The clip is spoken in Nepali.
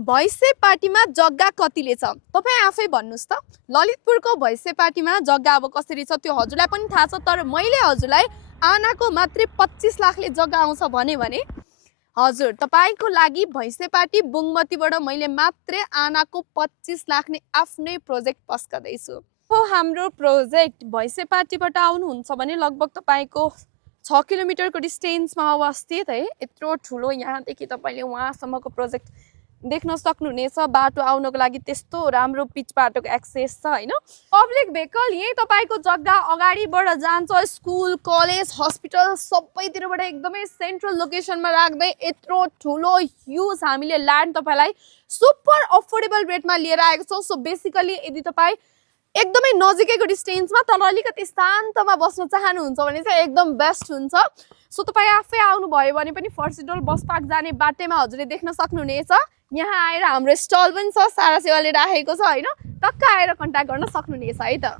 भैँसे पार्टीमा जग्गा कतिले छ तपाईँ आफै भन्नुहोस् त। ललितपुरको भैँसे पार्टीमा जग्गा अब कसरी छ त्यो हजुरलाई पनि थाहा छ, तर मैले हजुरलाई आनाको मात्रै 25 लाखले जग्गा आउँछ भने हजुर तपाईँको लागि भैँसे पार्टी बुङमतीबाट मैले मात्रै आनाको 25 लाख नै आफ्नै प्रोजेक्ट पस्कदैछु। हो हाम्रो प्रोजेक्ट भैँसे पार्टीबाट आउनुहुन्छ भने लगभग तपाईँको 6 किलोमिटरको डिस्टेन्समा अवस्थित है। यत्रो ठुलो यहाँदेखि तपाईँले वहाँसम्मको प्रोजेक्ट देख्न सक्नुहुनेछ। बाटो आउनको लागि त्यस्तो राम्रो पिच बाटोको एक्सेस छ हैन। पब्लिक भेहिकल यही तपाईको जग्गा अगाडिबाट जान्छ, स्कुल कलेज हस्पिटल सबैतिरबाट एकदमै सेन्ट्रल लोकेसनमा राख्दै यत्रो ठुलो ह्युज हामीले ल्यान्ड तपाईलाई सुपर अफोर्डेबल रेटमा लिएर आएको छौं। सो बेसिकली यदि तपाई एकदमै नजिकैको डिस्टेन्समा तर अलिकति शान्तमा बस्न चाहनुहुन्छ भने चाहिँ एकदम बेस्ट हुन्छ। सो तपाई आफै आउनु भयो भने पनि फर्सिडोल बस पार्क जाने बाटैमा हजुरले देख्न सक्नुहुनेछ। यहाँ आएर हाम्रो स्टल पनि छ, सारा सेवाले राखेको छ हैन। टक्क आएर कन्ट्याक्ट गर्न सक्नुहुनेछ है त।